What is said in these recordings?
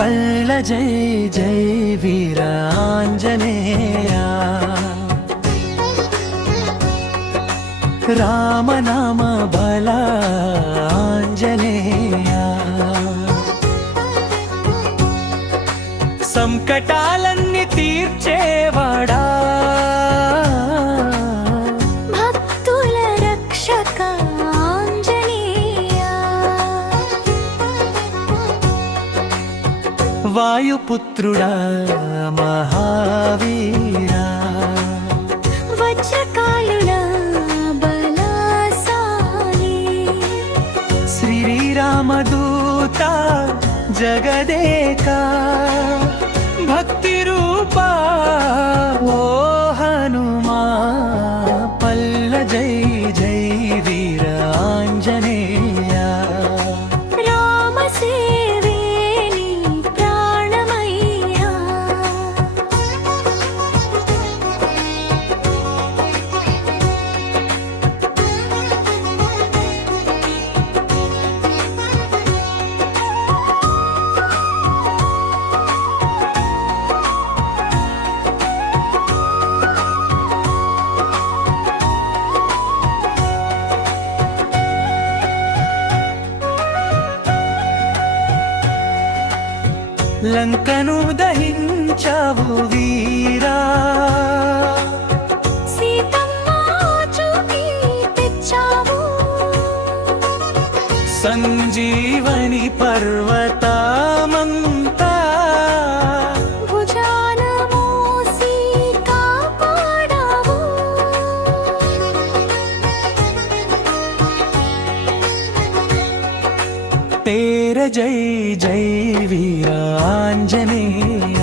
पल्ल जय जय वीराञ्जनेया। राम नाम बलाञ्जनेया संकटाल వాయుపుత్రుడా మహావీరా. వజ్రకాలుల బలశాలి శ్రీరామదూత జగదేక. భక్తి రూపా లంకను దహించావు వీరా. సంజీవని పర్వతమంతా జై జై వీర ఆంజనేయ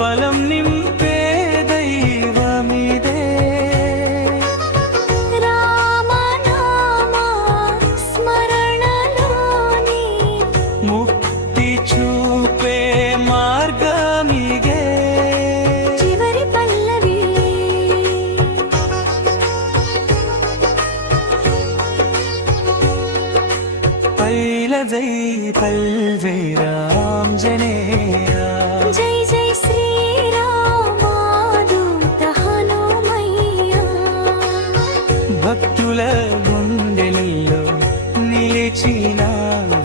బలం నింపే దైవమిదే. రామనామ స్మరణలోని ముక్తి చూపే మార్గమిగే చివరి పల్లవి. పైలదై జై না